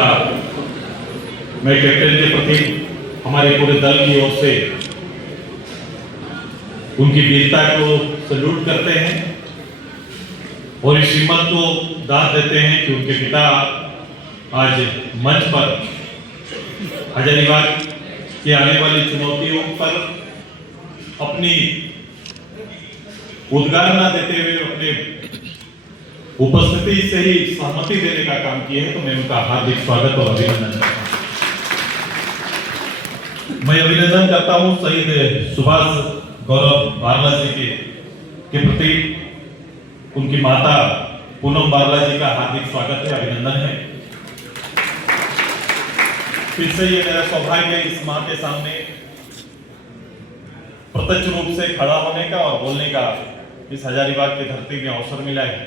नमस्कार। मैं कैप्टन के प्रति हमारे पूरे दल की ओर से उनकी वीरता को सैल्यूट करते हैं और इस हिम्मत को दाद देते हैं कि उनके पिता आज मंच पर हजारीबाग की आने वाली चुनौतियों पर अपनी उद्गार न देते हुए अपने उपस्थिति से ही सहमति देने का काम किए हैं, तो मैं उनका हार्दिक स्वागत और अभिनंदन करता हूं। मैं अभिनंदन करता हूं शहीद सुभाष गौरव बारला जी के प्रति उनकी माता पूनम बारला जी का हार्दिक स्वागत है, अभिनंदन है। फिर से ये मेरा सौभाग्य है इस मां के सामने प्रत्यक्ष रूप से खड़ा होने का और बोलने का इस हजारीबाग की धरती में अवसर मिला है,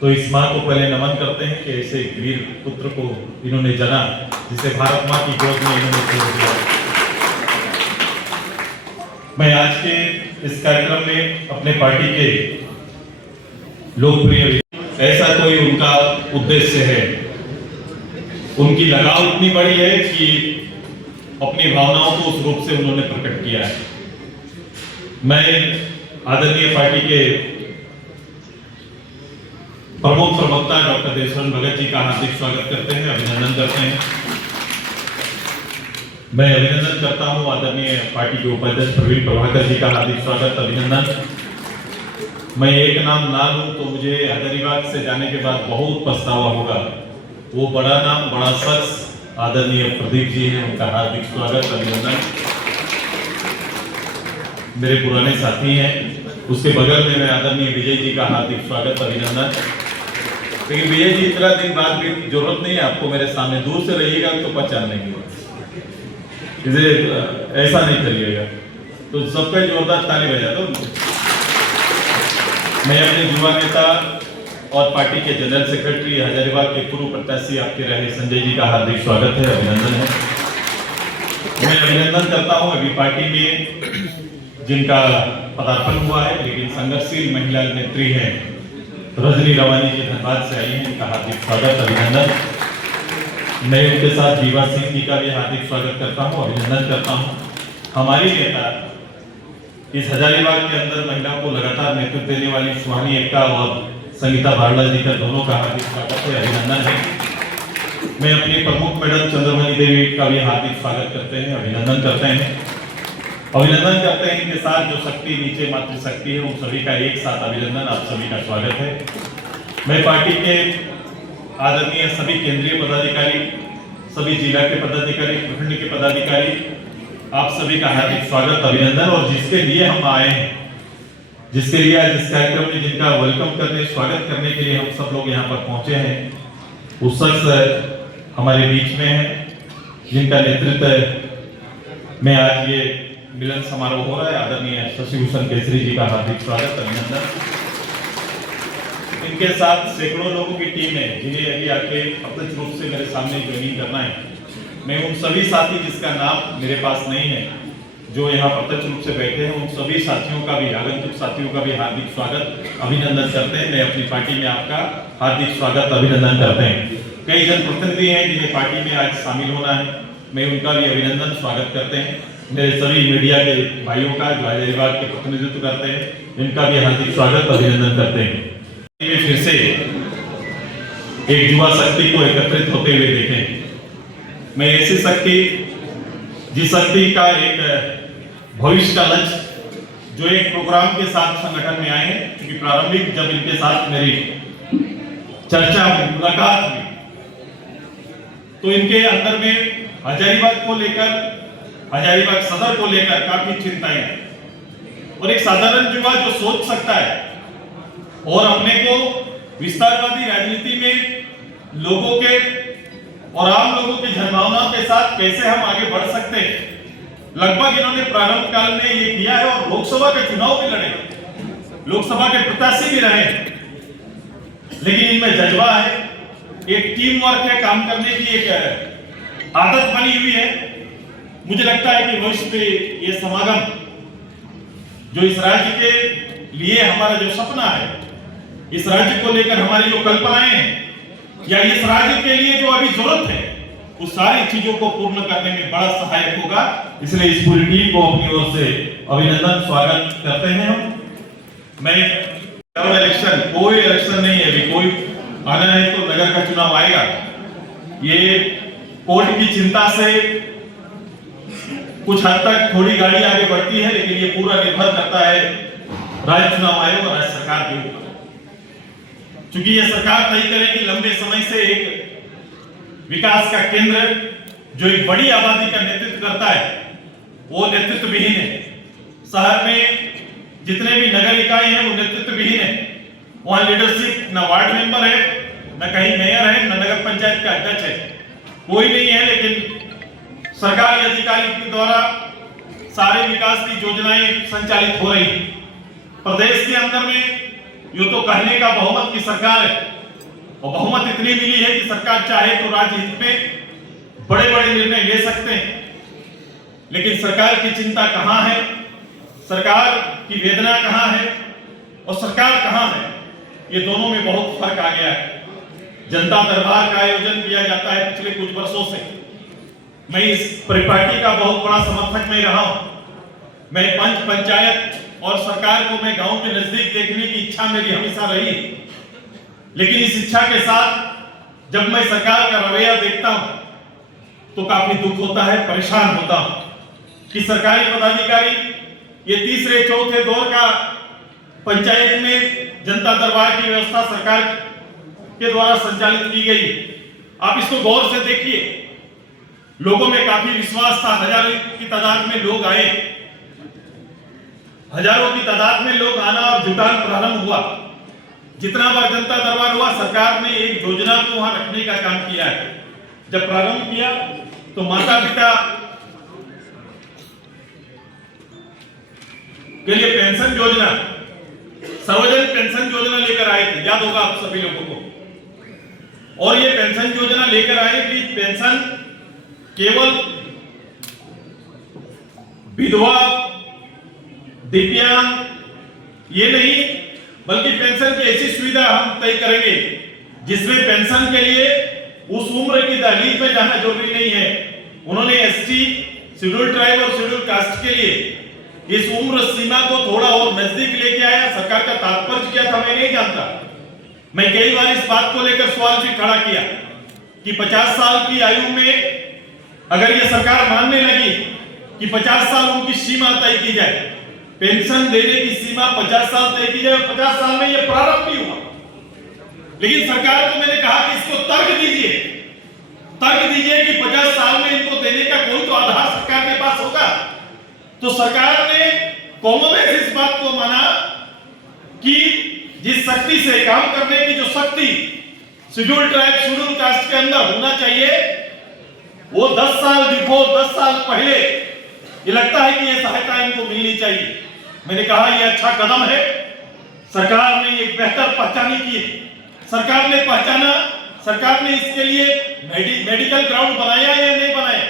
तो इस मां को पहले नमन करते हैं कि ऐसे वीर पुत्र को इन्होंने जना जिसे भारत मां की गोद में इन्होंने छोड़ दिया। मैं आज के इस कार्यक्रम में अपने पार्टी के लोकप्रिय ऐसा कोई उनका उद्देश्य है, उनकी लगाव इतनी बड़ी है कि अपनी भावनाओं को उस रूप से उन्होंने प्रकट किया है। मैं आदरणीय पार्टी के प्रमुख प्रवक्ता डॉक्टर देशवंत भगत जी का हार्दिक स्वागत करते हैं, अभिनंदन करते हैं। मैं अभिनंदन करता हूं आदरणीय पार्टी के उपाध्यक्ष प्रवीण प्रभाकर जी का हार्दिक स्वागत, अभिनंदन। मैं एक नाम ना लूं तो मुझे हजारीबाग से जाने के बाद बहुत पछतावा होगा। वो बड़ा नाम, बड़ा शख्स आदरणीय प्रदीप जी हैं, उनका हार्दिक स्वागत, अभिनंदन। मेरे पुराने साथी हैं। उसके बगल में मैं आदरणीय विजय जी का हार्दिक स्वागत, अभिनंदन। लेकिन विजय जी इतना दिन बाद भी जरूरत नहीं है आपको मेरे सामने, दूर से रहिएगा तो पहचान लेंगे, इसे ऐसा नहीं करिएगा। तो सबका जोरदार ताली बजा दो। मैं अपने युवा नेता और पार्टी के जनरल सेक्रेटरी हजारीबाग के पूर्व प्रत्याशी आपके रहे संजय जी का हार्दिक स्वागत है, अभिनंदन है। मैं अभिनंदन करता हूं अभी पार्टी में जिनका पदार्पण हुआ है लेकिन संघर्षशील महिला नेत्री है रजनी रवानी जी धनबाद से आई हैं, उनका हार्दिक स्वागत, अभिनंदन। मैं उनके साथ जीवा सिंह जी का भी हार्दिक स्वागत करता हूं, अभिनंदन करता हूं। हमारी नेता इस हजारीबाग के अंदर महिलाओं को लगातार नेतृत्व देने वाली सुहानी एक्का और संगीता बारला जी का दोनों का हार्दिक स्वागत है, अभिनंदन है। मैं अपनी प्रमुख मैडम चंद्रमणि देवी का भी हार्दिक स्वागत करते हैं, अभिनंदन करते हैं। अभिनंदन करते हैं इनके साथ जो शक्ति नीचे मातृशक्ति है उन सभी का एक साथ अभिनंदन, आप सभी का स्वागत है। मैं पार्टी के आदरणीय सभी केंद्रीय पदाधिकारी, सभी जिला के पदाधिकारी, प्रखंड के पदाधिकारी, आप सभी का हार्दिक स्वागत, अभिनंदन। और जिसके लिए हम आए हैं, जिसके लिए आज इस कार्यक्रम में जिनका वेलकम करने, स्वागत करने के लिए हम सब लोग यहाँ पर पहुंचे हैं, उस शख्स हमारे बीच में है जिनका नेतृत्व में आज ये मिलन समारोह हो रहा है, आदरणीय शशिभूषण केसरी जी का हार्दिक स्वागत, अभिनंदन। इनके साथ सैकड़ों लोगों की टीम है जिन्हें अभी आके प्रत्यक्ष रूप से मेरे सामने ज्वाइनिंग करना है। मैं उन सभी साथी जिसका नाम मेरे पास नहीं है जो यहाँ प्रत्यक्ष रूप से बैठे हैं, उन सभी साथियों का भी, आगंतुक साथियों का भी हार्दिक स्वागत, अभिनंदन करते हैं। मैं अपनी पार्टी में आपका हार्दिक स्वागत, अभिनंदन करते हैं। कई जनप्रतिनिधि हैं जिन्हें पार्टी में आज शामिल होना है, मैं उनका भी अभिनंदन स्वागत करते हैं। मेरे सभी मीडिया के भाइयों का जो हजारीबाग के प्रतिनिधित्व करते हैं, इनका भी हार्दिक स्वागत, अभिनंदन करते हैं। फिर से एक युवा शक्ति को एकत्रित होते हुए देखें। मैं ऐसी शक्ति, जिस शक्ति का एक भविष्य का लक्ष्य, जो एक प्रोग्राम के साथ संगठन में आए हैं, क्योंकि प्रारंभिक जब इनके साथ मेरी चर्चा हुई, मुलाकात हुई, तो इनके अंदर में हजारीबाग को लेकर, हजारीबाग सदर को लेकर काफी चिंताएं हैं। और एक साधारण युवा जो सोच सकता है और अपने को विस्तारवादी राजनीति में लोगों के और आम लोगों की जनभावनाओं के साथ कैसे हम आगे बढ़ सकते हैं, लगभग इन्होंने प्रारंभ काल में ये किया है और लोकसभा के चुनाव भी लड़े, लोकसभा के प्रत्याशी भी रहे। लेकिन इनमें जज्बा है, एक टीम वर्क है, काम करने की एक आदत बनी हुई है। मुझे लगता है कि भविष्य में ये समागम जो इस राज्य के लिए हमारा जो सपना है, इस राज्य को लेकर हमारी जो कल्पनाएं हैं, या इस राज्य के लिए जो अभी जरूरत है उस सारी चीजों को पूर्ण करने में बड़ा सहायक होगा। इसलिए इस पूरी टीम को अपनी ओर से अभिनंदन स्वागत करते हैं हम। मैं इलेक्शन, कोई इलेक्शन नहीं है, अभी कोई आना है तो नगर का चुनाव आएगा। ये कोर्ट की चिंता से कुछ हद तक थोड़ी गाड़ी आगे बढ़ती है, लेकिन ये पूरा निर्भर करता है राज्य चुनाव आयोग और राज्य सरकार के ऊपर। क्योंकि ये सरकार तय करेगी लंबे समय से एक विकास का केंद्र जो एक बड़ी आबादी का नेतृत्व करता है, वो नेतृत्व विहीन है। शहर में जितने भी नगर इकाई हैं वो नेतृत्व विहीन है। वहां लीडरशिप न वार्ड मेंबर है, न कहीं मेयर है, न नगर पंचायत का अध्यक्ष है, कोई नहीं है। लेकिन सरकारी अधिकारी के द्वारा सारे विकास की योजनाएं संचालित हो रही है। प्रदेश के अंदर में यो तो कहने का बहुमत की सरकार है, और बहुमत इतनी मिली है कि सरकार चाहे तो राज्य हित में बड़े बड़े निर्णय ले सकते हैं। लेकिन सरकार की चिंता कहां है, सरकार की वेदना कहां है और सरकार कहां है, ये दोनों में बहुत फर्क आ गया है। जनता दरबार का आयोजन किया जाता है पिछले कुछ वर्षों से। मैं इस परिपाटी का बहुत बड़ा समर्थक में रहा हूं। मैं पंच पंचायत और सरकार को मैं गांव के नजदीक देखने की इच्छा मेरी हमेशा रही। लेकिन इस इच्छा के साथ जब मैं सरकार का रवैया देखता हूं तो काफी दुख होता है, परेशान होता हूं कि सरकारी पदाधिकारी ये तीसरे चौथे दौर का पंचायत में जनता दरबार की व्यवस्था सरकार के द्वारा संचालित की गई। आप इसको गौर से देखिए, लोगों में काफी विश्वास था, हजारों की तादाद में लोग आए, हजारों की तादाद में लोग आना और जुटान प्रारंभ हुआ। जितना बार जनता दरबार हुआ, सरकार ने एक योजना को वहां रखने का काम किया है। जब प्रारंभ किया तो माता पिता के लिए पेंशन योजना, सार्वजनिक पेंशन योजना लेकर आए थे, याद होगा आप सभी लोगों को। और ये पेंशन योजना लेकर आए कि पेंशन केवल विधवा, दिव्यांग ये नहीं, बल्कि पेंशन की ऐसी सुविधा हम तय करेंगे जिसमें पेंशन के लिए उस उम्र की दहलीज में जाना जरूरी नहीं है। उन्होंने एसटी, शेड्यूल्ड ट्राइब और शेड्यूल्ड कास्ट के लिए इस उम्र सीमा को थोड़ा और नजदीक लेके आया। सरकार का तात्पर्य क्या था मैं नहीं जानता। मैं कई बार इस बात को लेकर सवाल भी खड़ा किया कि 50 साल की आयु में अगर ये सरकार मानने लगी कि 50 साल उनकी सीमा तय की जाए, पेंशन देने की सीमा 50 साल तय की जाए, 50 साल में ये प्रारंभ भी हुआ। लेकिन सरकार को मैंने कहा कि इसको तर्क दीजिए कि 50 साल में इनको देने का कोई तो आधार सरकार के पास होगा। तो सरकार ने कॉमोवेश इस बात को माना कि जिस शक्ति से काम करने की जो शक्ति शेड्यूल ट्राइब, शेड्यूल कास्ट के अंदर होना चाहिए, वो 10 साल बिफोर, 10 साल पहले ये लगता है कि ये सहायता इनको मिलनी चाहिए। मैंने कहा ये अच्छा कदम है। सरकार ने एक बेहतर पहचानी की, सरकार ने पहचाना, सरकार ने इसके लिए मेडिकल ग्राउंड बनाया या नहीं बनाया,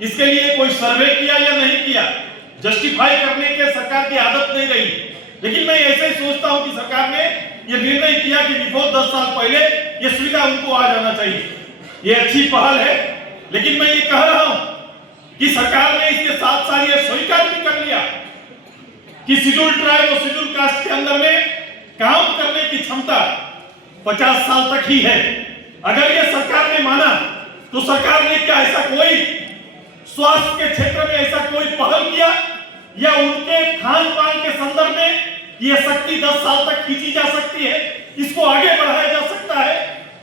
इसके लिए कोई सर्वे किया या नहीं किया, जस्टिफाई करने के सरकार की आदत नहीं रही। लेकिन मैं ऐसे ही सोचता हूं कि सरकार ने यह निर्णय किया कि बिफोर 10 साल पहले यह सुविधा उनको आ जाना चाहिए। यह अच्छी पहल है। लेकिन मैं ये कह रहा हूं कि सरकार ने इसके साथ साथ यह स्वीकार भी कर लिया कि शेड्यूल ट्राइब और शेड्यूल कास्ट के अंदर में काम करने की क्षमता 50 साल तक ही है। अगर यह सरकार ने माना तो सरकार ने क्या ऐसा कोई स्वास्थ्य के क्षेत्र में ऐसा कोई पहल किया या उनके खान पान के संदर्भ में यह शक्ति 10 साल तक खींची जा सकती है, इसको आगे बढ़ाया जा सकता है,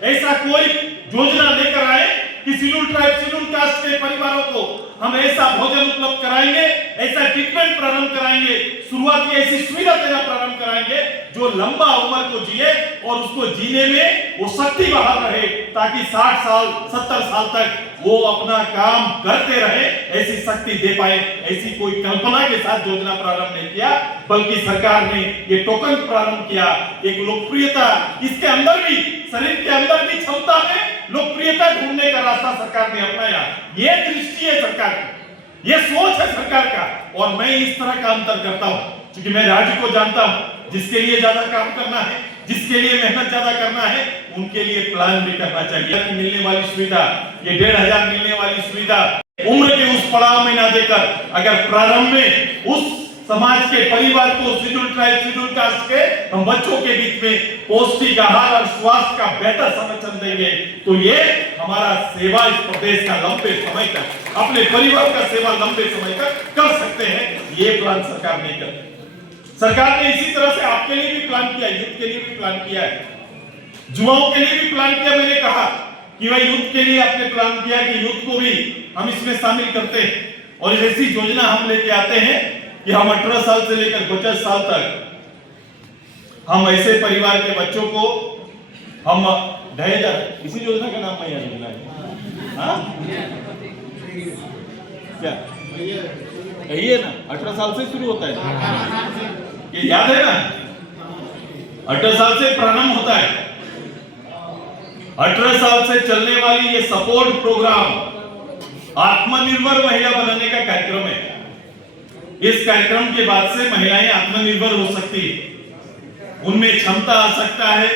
ऐसा कोई योजना लेकर आए कि शेड्यूल ट्राइब, शेड्यूल कास्ट के परिवारों को हम ऐसा भोजन उपलब्ध कराएंगे, ऐसा ट्रीटमेंट प्रारंभ कराएंगे, शुरुआती ऐसी सुविधा देना प्रारंभ कराएंगे जो लंबा उम्र को जिए और उसको जीने में वो शक्ति बाहर रहे, ताकि 60 साल 70 साल तक वो अपना काम करते रहे, ऐसी शक्ति दे पाए। ऐसी कोई कल्पना के साथ योजना प्रारंभ नहीं किया, बल्कि सरकार ने ये टोकन प्रारंभ किया। एक लोकप्रियता, इसके अंदर भी, शरीर के अंदर भी क्षमता में लोकप्रियता ढूंढने का रास्ता सरकार ने अपनाया। ये दृष्टि है सरकार की, ये सोच है सरकार का। और मैं इस तरह का अंतर करता हूं क्योंकि मैं राज्य को जानता हूं, जिसके लिए ज्यादा काम करना है जिसके लिए मेहनत ज्यादा करना है उनके लिए प्लान भी करना चाहिए। मिलने वाली सुविधा, ये 1500 मिलने वाली सुविधा उम्र के उस पड़ाव में ना देकर अगर प्रारंभ में उस समाज के परिवार को शेड्यूल ट्राइब शेड्यूल कास्ट के हम बच्चों के बीच में पौष्टिक आहार और स्वास्थ्य का बेहतर संरक्षण देंगे तो ये हमारा सेवा इस प्रदेश का लंबे समय तक, अपने परिवार का सेवा लंबे समय तक कर सकते हैं। ये प्लान सरकार नहीं करती। सरकार ने इसी तरह से आपके लिए भी प्लान किया, यूथ के लिए भी प्लान किया है, युवाओं के लिए भी प्लान किया। मैंने कहा कि भाई यूथ के लिए आपने प्लान किया कि यूथ को भी हम इसमें शामिल करते हैं और ऐसी योजना हम लेके आते हैं कि हम 18 साल से लेकर 50 साल तक हम ऐसे परिवार के बच्चों को हम दहेज, इसी योजना का नाम मैं याद नहीं है, हाँ क्या यही है ना, 18 साल से शुरू होता है, ये याद है ना, 18 साल से प्रारंभ होता है। 18 साल से चलने वाली ये सपोर्ट प्रोग्राम आत्मनिर्भर महिला बनाने का कार्यक्रम है। इस कार्यक्रम के बाद से महिलाएं आत्मनिर्भर हो सकती है, उनमें क्षमता आ सकता है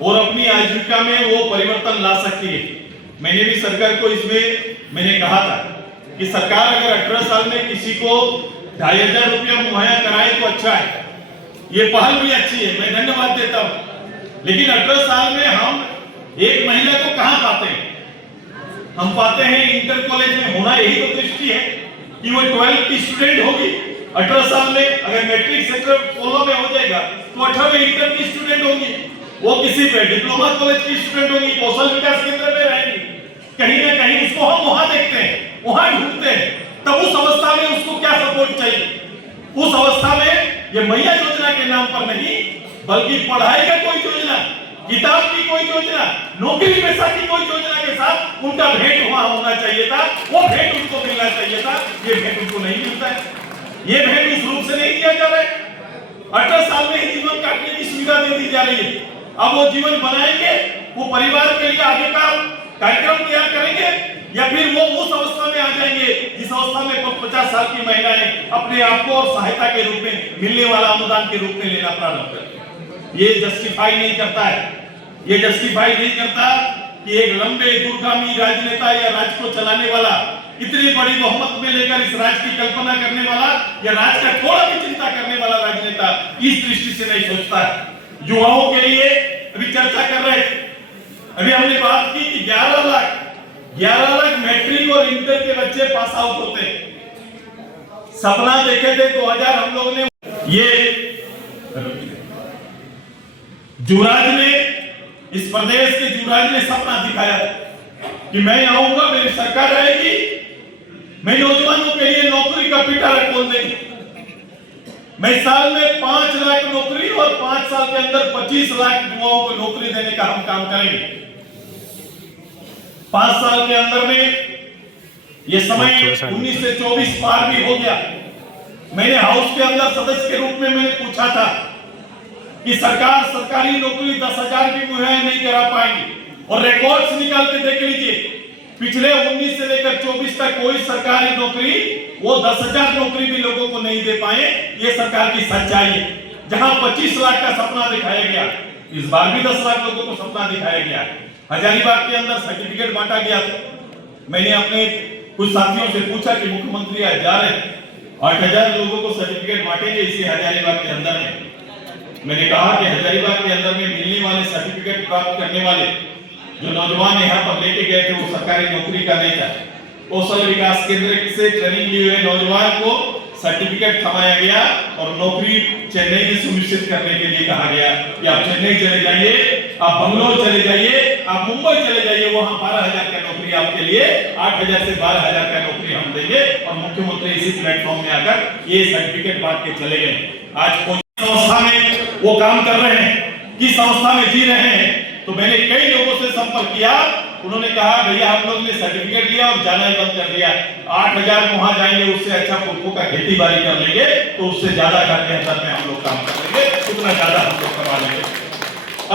और अपनी आजीविका में वो परिवर्तन ला सकती है। मैंने भी सरकार को इसमें मैंने कहा था कि सरकार अगर 18 साल में किसी को 2500 रुपया मुहैया कराए तो अच्छा है, ये पहल भी अच्छी है, मैं धन्यवाद देता हूं। लेकिन 18 साल में हम एक महिला को कहां पाते हैं? हम पाते हैं इंटर कॉलेज में होना, यही तो दृष्टि है कि वो 12th की स्टूडेंट होगी। 18 साल में अगर मैट्रिक सेक्टर 16 में हो जाएगा तो 18 में इंटर की स्टूडेंट होगी, वो किसी पे डिप्लोमा कॉलेज की स्टूडेंट होगी, कौशल विकास केंद्र में रहेंगी। कहीं ना कहीं उसको हम वहां देखते हैं, वहां ढूंढते हैं, तब उस अवस्था में उसको क्या सपोर्ट चाहिए? उस अवस्था में ये मैया योजना के नाम पर नहीं बल्कि पढ़ाई का कोई योजना, किताब की कोई योजना, नौकरी पेशा की कोई योजना के साथ उनका भेंट वहां होना चाहिए था, वो भेंट उनको मिलना चाहिए था। ये भेंट उनको नहीं मिलता है, ये भेंट उस रूप से नहीं दिया जा रहा है। 18 साल में ही जीवन काटने की सुविधा दे दी जा रही है। अब वो जीवन बनाएंगे, वो परिवार के लिए आगे का कार्यक्रम तैयार करेंगे या फिर वो उस अवस्था में आ जाएंगे जिस अवस्था में 50 साल की महिलाएं अपने आप को और सहायता के रूप में मिलने वाला अनुदान के रूप में लेना प्रारंभ करते। ये जस्टिफाई नहीं करता है, ये जस्टिफाई नहीं करता कि एक लंबे दूरगामी राजनेता या राज्य को चलाने वाला, इतनी बड़ी बहुमत में लेकर इस राज्य की कल्पना करने वाला या राज्य का थोड़ा भी चिंता करने वाला राजनेता इस दृष्टि से नहीं सोचता है। युवाओं के लिए अभी चर्चा कर रहे थे, अभी हमने बात की कि 11 लाख मैट्रिक और इंटर के बच्चे पास आउट होते हैं। सपना देखे थे 2000 हम लोग ने, ये युवराज ने, इस प्रदेश के युवराज ने सपना दिखाया कि मैं आऊंगा, मेरी सरकार आएगी, मैं नौजवानों के लिए नौकरी का पिटारा खोल देंगे, मैं साल में 5 लाख नौकरी और 5 साल के अंदर 25 लाख युवाओं को नौकरी देने का हम काम करेंगे। 5 साल के अंदर में ये समय 19 से 24 पार भी हो गया। मैंने हाउस के अंदर सदस्य के रूप में मैंने पूछा था कि सरकार सरकारी नौकरी 10,000 भी मुहैया नहीं करा पाएंगी, और रिकॉर्ड्स निकाल के देख लीजिए, पिछले 19 से लेकर 24 तक कोई सरकारी नौकरी, वो 10,000 नौकरी भी लोगों को नहीं दे पाए। ये सरकार की सच्चाई है। जहां 25 लाख का सपना दिखाया गया, इस बार भी 10 लाख लोगों को सपना दिखाया गया। हजारीबाग के अंदर सर्टिफिकेट बांटा गया था। मैंने अपने कुछ साथियों से पूछा कि मुख्यमंत्री आज जा रहे हैं, 8,000 लोगों को सर्टिफिकेट बांटेंगे इसी हजारीबाग के अंदर में। मैंने कहा कि हजारीबाग के अंदर में मिलने वाले सर्टिफिकेट प्राप्त करने वाले जो नौजवान यहाँ पर लेके गए थे वो सरकारी नौकरी का नहीं था। कौशल विकास केंद्र से ट्रेनिंग लिए हुए नौजवान को सर्टिफिकेट थमाया गया और नौकरी चेन्नई में सुनिश्चित करने के लिए कहा गया कि आप चेन्नई चले जाइए, आप बंगलोर चले जाइए, आप मुंबई चले जाइए, वहां 12,000 का नौकरी आपके लिए, 8,000 से 12,000 का नौकरी हम देंगे। और मुख्यमंत्री इसी प्लेटफॉर्म में आकर ये सर्टिफिकेट बांट के चले गए। आज संस्था में वो काम कर रहे हैं, किस संस्था में जी रहे हैं, तो मैंने कई लोगों से संपर्क किया, उन्होंने कहा भैया हम लोग ने सर्टिफिकेट लिया और जाना ही बंद कर दिया, 8,000 वहां जाएंगे, उससे अच्छा पुरखों का खेती बाड़ी कर लेंगे, तो उससे ज्यादा घर के अंदर में हम लोग काम कर लेंगे, उतना ज्यादा हम लोग करवा लेंगे।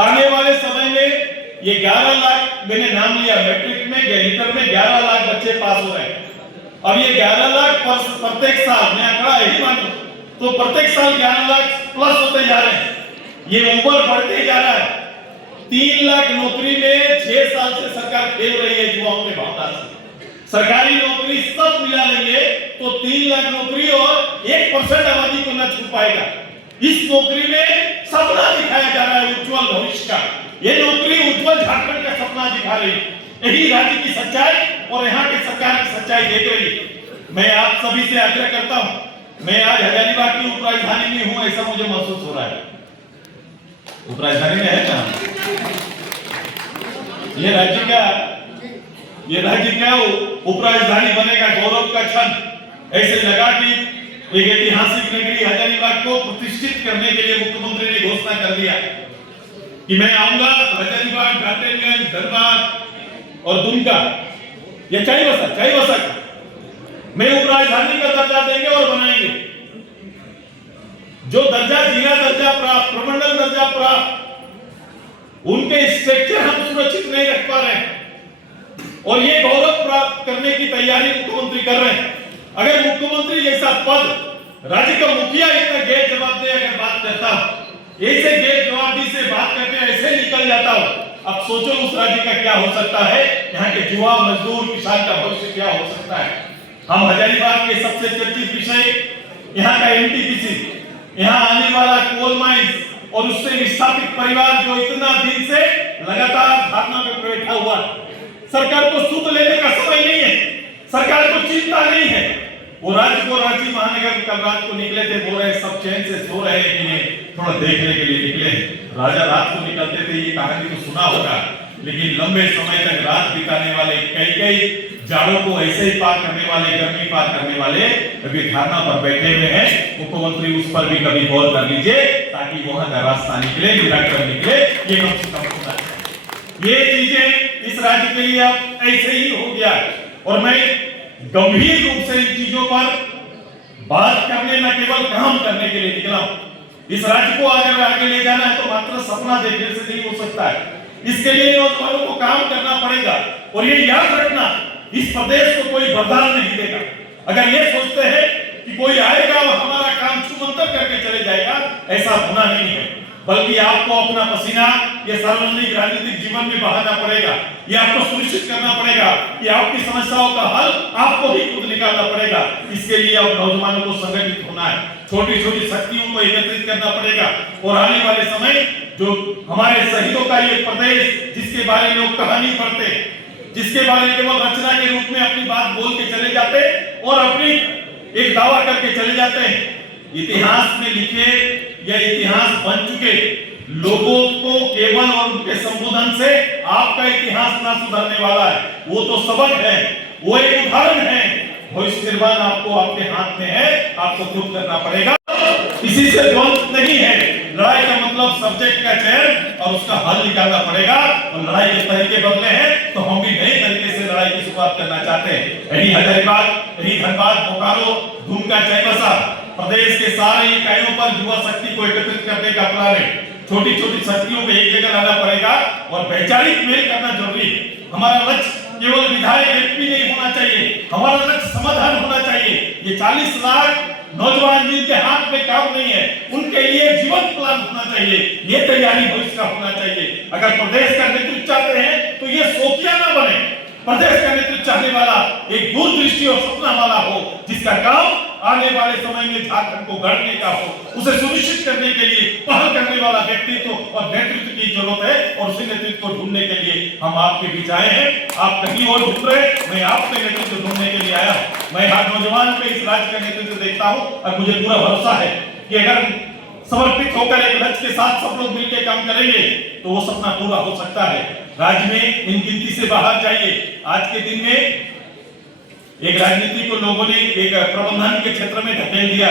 आने वाले समय में ये 11 लाख मैंने नाम लिया, मैट्रिक में इंटर में 11 लाख बच्चे पास हो रहे हैं। अब ये 11 लाख प्रत्येक साल, मैं आंकड़ा यही मानूं तो प्रत्येक साल 11 लाख प्लस होते जा रहे हैं। ये ऊपर बढ़ते जा रहा है। 3 लाख नौकरी में 6 साल से सरकार खेल रही है युवाओं के भावना से। सरकारी नौकरी सब मिला लेंगे तो 3 लाख नौकरी और 1% आबादी को न छू पाएगा। इस नौकरी में सपना दिखाया जा रहा है उज्जवल भविष्य का। ये नौकरी उज्जवल झारखंड का सपना दिखा रही है। यही राज्य की सच्चाई और यहाँ की सरकार की सच्चाई देख रही है। मैं आप सभी से आग्रह करता हूँ, मैं आज हजारीबाग की उपराजधानी में हूँ, ऐसा मुझे महसूस हो रहा है। उपराजधानी में है ना, ये राज्य का उपराजधानी बनेगा, गौरव का क्षण। ऐसे लगा कि एक ऐतिहासिक नगरी हजारीबाग को प्रतिष्ठित करने के लिए मुख्यमंत्री ने घोषणा कर दिया कि मैं आऊंगा हजारीबाग, घाटमगंज, धनबाद और दुमका, ये चाईबासा में उपराजधानी का दर्जा देंगे और बनाएंगे। जो दर्जा, जिला दर्जा प्राप्त, प्रमंडल दर्जा प्राप्त, उनके स्ट्रक्चर हम सुरक्षित नहीं रख पा रहे हैं और ये गौरव प्राप्त करने की तैयारी मुख्यमंत्री कर रहे हैं। अगर मुख्यमंत्री जैसा पद राज्य का मुखिया इतना गैर जवाबदेही अगर बात करता हो, ऐसे गैर जवाबदेही से बात करके ऐसे निकल जाता हो, अब सोचो उस राज्य का क्या हो सकता है, यहाँ के युवा, मजदूर, किसान का भविष्य क्या हो सकता है। हम हजारीबाग के सबसे चर्चित विषय यहाँ का एनटीपीसी, यहाँ आने वाला कोल माइंस और उससे विस्थापित परिवार जो इतना दिन से लगातार धरना पे बैठा हुआ। सरकार को सूद लेने का समय नहीं है, सरकार को चिंता नहीं है। वो राज्य को रांची महानगर कल रात को निकले थे, बोल रहे सब चैन से सो रहे हैं कि नहीं, थोड़ा देखने के लिए निकले। राजा रात को निकलते थे, ये कहानी तो सुना होगा, लेकिन लंबे समय तक रात बिताने वाले, कई जाड़ों को ऐसे ही पार करने वाले, गर्मी पार करने वाले अभी धरना पर बैठे हुए हैं। मुख्यमंत्री उस पर भी कभी गौर कर लीजिए ताकि वहां का रास्ता निकले, निराकरण निकले। ये कम से कम होता है। ये चीजें इस राज्य के लिए अब ऐसे ही हो गया और मैं गंभीर रूप से इन चीजों पर बात करने, न केवल काम करने के लिए निकला हूं। इस राज्य को अगर आगे ले जाना है तो मात्र सपना देखने से नहीं हो सकता है। इसके लिए नौजवानों को काम करना पड़ेगा और ये याद रखना, इस प्रदेश को कोई बर्दाश्त नहीं देगा। अगर ये सोचते हैं कि कोई आएगा और हमारा काम छूमंतर करके चले जाएगा, ऐसा होना नहीं है, बल्कि आपको अपना पसीना ये सार्वजनिक राजनीतिक जीवन में बहाना पड़ेगा। ये आपको सुनिश्चित करना पड़ेगा कि आपकी समस्याओं का हल आपको ही खुद निकालना पड़ेगा। इसके लिए अब नौजवानों को संगठित होना है, छोटी छोटी शक्तियों को एकत्रित करना पड़ेगा और आने वाले समय जो हमारे शहीदों का ये प्रदेश, जिसके बारे में लोग कहानी पढ़ते, जिसके बारे में केवल रचना के रूप में अपनी बात बोल के चले जाते और अपनी एक दावा करके चले जाते हैं, इतिहास में लिखे या इतिहास बन चुके लोगों को केवल और उनके संबोधन से आपका इतिहास ना सुधरने वाला है। वो तो सबक है, वो एक उदाहरण है। भविष्य निर्माण आपको आपके हाथ में है, आपको खुद करना पड़ेगा। इसी से द्वंद्व नहीं है। लड़ाई का मतलब सब्जेक्ट का चयन और उसका हल निकालना पड़ेगा और लड़ाई के तरीके बदले हैं तो हम भी नए तरीके से लड़ाई की शुरुआत करना चाहते हैं। यही हजारीबाग, यही धनबाद, बोकारो, दुमका, चाईबासा प्रदेश के सारे इकाइयों पर युवा शक्ति को एकत्रित करने का प्लान है। छोटी छोटी शक्तियों को एक जगह लाना पड़ेगा और वैचारिक मेल करना जरूरी है। हमारा लक्ष्य केवल विधायक एमपी नहीं होना चाहिए, हमारा लक्ष्य समाधान होना चाहिए। ये 40 लाख नौजवान जिनके हाथ में काम नहीं है, उनके लिए जीवन प्लान होना चाहिए। ये तैयारी भविष्य का होना चाहिए। अगर प्रदेश का नेतृत्व चाहते हैं तो ये सोचिया ना बने। प्रदेश का नेतृत्व चाहने वाला एक दूरदृष्टि और सपना वाला हो, जिसका काम आने वाले समय में झारखंड को गढ़ने का हो। उसे सुनिश्चित करने के लिए पहल करने वाला व्यक्तित्व और नेतृत्व की जरूरत है और उसी नेतृत्व को ढूंढने के लिए हम आपके बीच आए हैं। आप कहीं और ढूंढ रहे, मैं आपके नेतृत्व ढूंढने के लिए आया हूं। मैं हर नौजवान पे इस राज्य का नेतृत्व देखता हूं और मुझे पूरा भरोसा है कि अगर समर्पित होकर एक लक्ष्य के साथ सब लोग मिलकर काम करेंगे तो वो सपना पूरा हो सकता है। राज्य में इन गिनती से बाहर जाइए। आज के दिन में एक राजनीति को लोगों ने एक प्रबंधन के क्षेत्र में ढकेल दिया।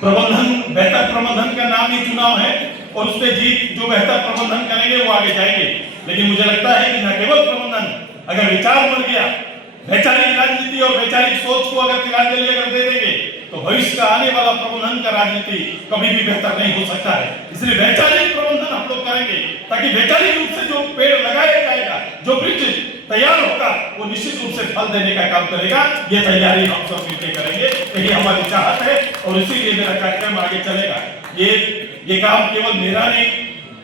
प्रबंधन, बेहतर प्रबंधन का नाम ही चुनाव है और उसपे जीत जो बेहतर प्रबंधन करेंगे वो आगे जाएंगे। लेकिन मुझे लगता है कि न केवल प्रबंधन, अगर विचार बन गया, वैचारिक राजनीति और वैचारिक सोच को अगर तिलांजलि अगर दे देंगे तो भविष्य का आने वाला प्रबंधन का राजनीति कभी भी बेहतर नहीं हो सकता है। इसलिए वैचारिक प्रबंधन हम लोग करेंगे ताकि वैचारिक रूप से जो पेड़ लगाया जाएगा, जो वृक्ष तैयार होगा, वो निश्चित रूप से फल देने का काम करेगा। ये तैयारी हम सब मिलकर करेंगे, यही हमारी चाहत है और इसीलिए मेरा कार्यक्रम आगे चलेगा। ये ये काम केवल मेरा नहीं,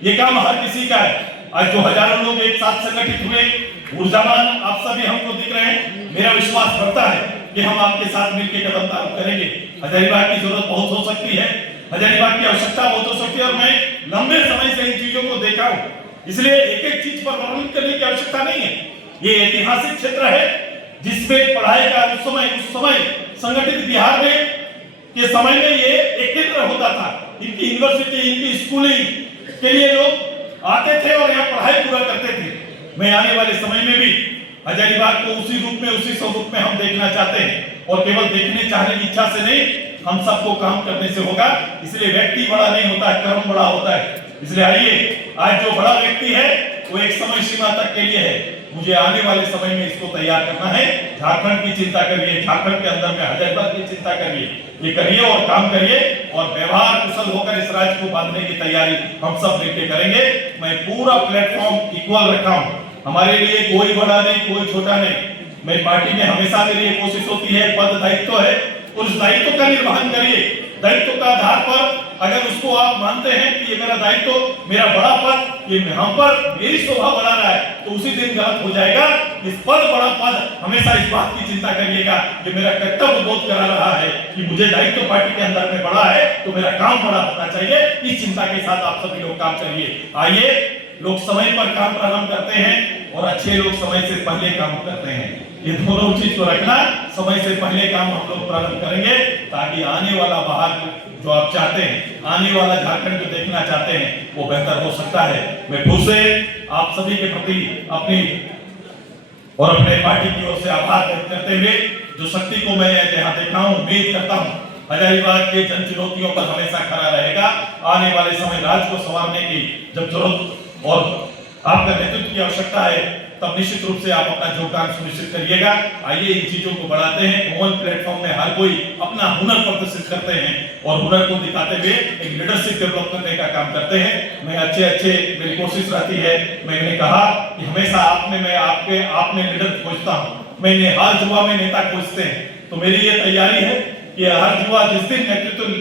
ये काम हर किसी का है। आज जो हजारों लोग एक साथ संगठित हुए, ऊर्जावान आप सभी हमको दिख रहे हैं। मेरा विश्वास बढ़ता है कि हम आपके साथ मिलकर कदम तारुफ करेंगे। हजारीबाग की जरूरत बहुत हो सकती है, हजारीबाग की आवश्यकता बहुत हो सकती है, और मैं लंबे समय से इन चीजों को देखा हूं, इसलिए एक एक चीज पर वर्णन करने की आवश्यकता नहीं है। ये ऐतिहासिक क्षेत्र है जिसमें पढ़ाई का उस समय संगठित बिहार में के समय में ये एक केंद्र होता था। इनकी यूनिवर्सिटी, इनकी स्कूलिंग के लिए लोग आते थे और यहाँ पढ़ाई पूरा करते थे। मैं आने वाले समय में भी हजारीबाग को उसी रूप में, उसी स्वरूप में हम देखना चाहते हैं, और केवल देखने चाहने की इच्छा से नहीं, हम सबको काम करने से होगा। इसलिए व्यक्ति बड़ा नहीं होता है, कर्म बड़ा होता है। इसलिए आइए, आज जो बड़ा व्यक्ति है वो एक समय सीमा तक के लिए है, मुझे आने वाले समय में इसको तैयार करना है। झारखंड की चिंता करिए, झारखंड के अंदर में हजारीबाग की चिंता करिए, ये करिए और काम करिए, और व्यवहार कुशल होकर इस राज्य को बांधने की तैयारी हम सब मिलकर करेंगे। मैं पूरा प्लेटफॉर्म इक्वल रखा हूं, हमारे लिए कोई बड़ा नहीं, कोई छोटा नहीं। मैं पार्टी में हमेशा मेरी ये कोशिश होती है, पद दायित्व है, उस दायित्व का निर्वहन करिए। दायित्व का आधार पर अगर उसको आप मानते हैं कि ये मेरा दायित्व, मेरा बड़ा पद, ये यहाँ पर मेरी शोभा बढ़ा रहा है, तो उसी दिन गलत हो जाएगा। इस पद, बड़ा पद, हमेशा इस बात की चिंता करिएगा कि मेरा कर्तव्य बोध करा रहा है कि मुझे दायित्व पार्टी के अंदर में बड़ा है, तो मेरा काम बड़ा होना चाहिए। इस चिंता के साथ आप सभी लोग काम करिए। आइए, लोग समय पर काम प्रारंभ करते हैं और अच्छे लोग समय से पहले काम करते हैं। ये दोनों चीज को रखना, समय से पहले काम हम लोग प्रारंभ करेंगे, ताकि आने वाला बाहर जो आप चाहते हैं, आने वाला झारखंड जो देखना चाहते हैं, वो बेहतर हो सकता है। मैं फिर से आप सभी के प्रति अपनी और अपने पार्टी की ओर से आभार व्यक्त करते हुए, जो शक्ति को मैं यहाँ देखा हूँ, उम्मीद करता हूँ हजारीबाग के जन चुनौतियों पर हमेशा खड़ा रहेगा। आने वाले समय राज्य को संवारने की जब जरूरत और आपका नेतृत्व की आवश्यकता है, तब निश्चित रूप से आप अपना योगदान सुनिश्चित करिएगा। आइए, इन चीजों को बढ़ाते हैं। कॉमन प्लेटफॉर्म में हर कोई अपना हुनर प्रदर्शित करते हैं और हुनर को दिखाते हुए एक लीडरशिप डेवलप करने का काम करते हैं। मैं अच्छे मेरी कोशिश रहती है, मैंने कहा कि हमेशा आप में लीडर खोजता हूँ, मैंने हर युवा में नेता खोजते हैं। तो मेरी ये तैयारी है कि हर युवा जिस दिन नेतृत्व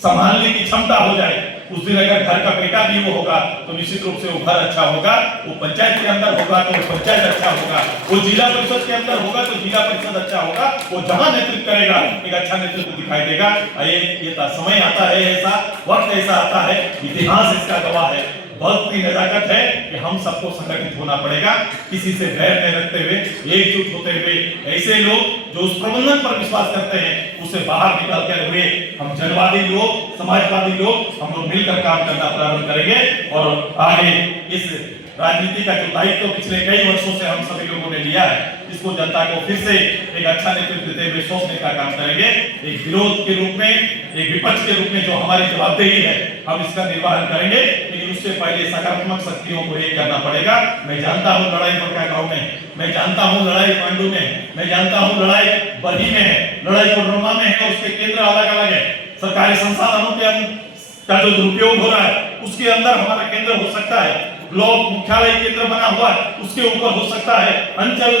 संभालने की क्षमता हो जाए, उस दिन अगर घर का बेटा भी वो होगा, तो निश्चित रूप से वो घर अच्छा होगा। वो पंचायत के अंदर होगा तो वो पंचायत अच्छा होगा, वो जिला परिषद के अंदर होगा तो जिला परिषद अच्छा होगा। वो जहां नेतृत्व करेगा, एक अच्छा नेतृत्व दिखाई देगा। ये समय आता है, ऐसा वक्त ऐसा आता है, इतिहास इसका गवाह है। वक्त की नजाकत है कि हम सबको संगठित होना पड़ेगा, किसी से वैर न रखते हुए, एकजुट होते हुए। ऐसे लोग जो उस प्रबंधन पर विश्वास करते हैं, उससे बाहर निकल कर हुए हम जनवादी लोग, समाजवादी लोग, हम लोग मिलकर काम करना प्रारंभ करेंगे। और आगे इस राजनीति का जो दायित्व पिछले कई वर्षों से हम सभी लोगों ने लिया है, इसको जनता को फिर से एक अच्छा नेतृत्व देते हुए सौंपने का काम करेंगे। एक विरोध के रूप में, एक विपक्ष के रूप में जो हमारी जवाबदेही है, हम इसका निर्वहन करेंगे, लेकिन उससे पहले सकारात्मक शक्तियों को एक करना पड़ेगा। मैं जानता हूँ लड़ाई बड़का गांव में, मैं जानता हूँ लड़ाई पांडु में, मैं जानता हूँ लड़ाई बरही में है, लड़ाई कोडरमा में है, और उसके केंद्र अलग अलग है। सरकारी संसाधनों का जो दुरुपयोग हो रहा है, उसके अंदर हमारा केंद्र हो सकता है। ब्लॉक मुख्यालय केंद्र बना हुआ है, उसके ऊपर हो सकता है। अंचल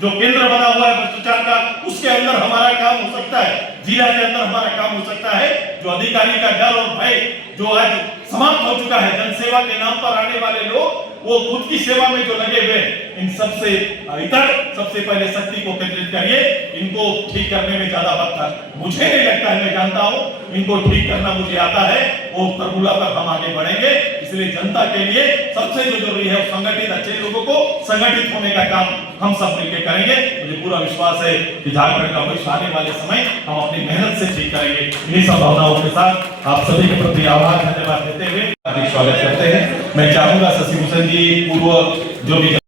जो केंद्र बना हुआ है भ्रष्टाचार का, उसके अंदर हमारा काम हो सकता है। जिला के अंदर हमारा काम हो सकता है। जो अधिकारी का डर और भय जो आज समाप्त हो चुका है, जनसेवा के नाम पर आने वाले लोग वो खुद की सेवा में जो लगे हुए, इन सबसे इतर सबसे पहले शक्ति को केंद्रित करिए। इनको ठीक करने में ज्यादा वक्त मुझे नहीं लगता है, मैं जानता हूँ इनको ठीक करना मुझे आता है। वो फॉर्मूला पर हम आगे बढ़ेंगे। इसलिए जनता के लिए सबसे जो जरूरी है, संगठित अच्छे लोगों को संगठित होने का काम हम सब मिलकर करेंगे। मुझे पूरा विश्वास है कि झारखंड का भविष्य आने वाले समय हम अपनी मेहनत से ठीक करेंगे। इन्हीं संभावनाओं के साथ आप सभी के प्रति आभार धन्यवाद देते हुए स्वागत करते हैं। मैं चाहूंगा शशि भूषण जी, पूर्व जो भी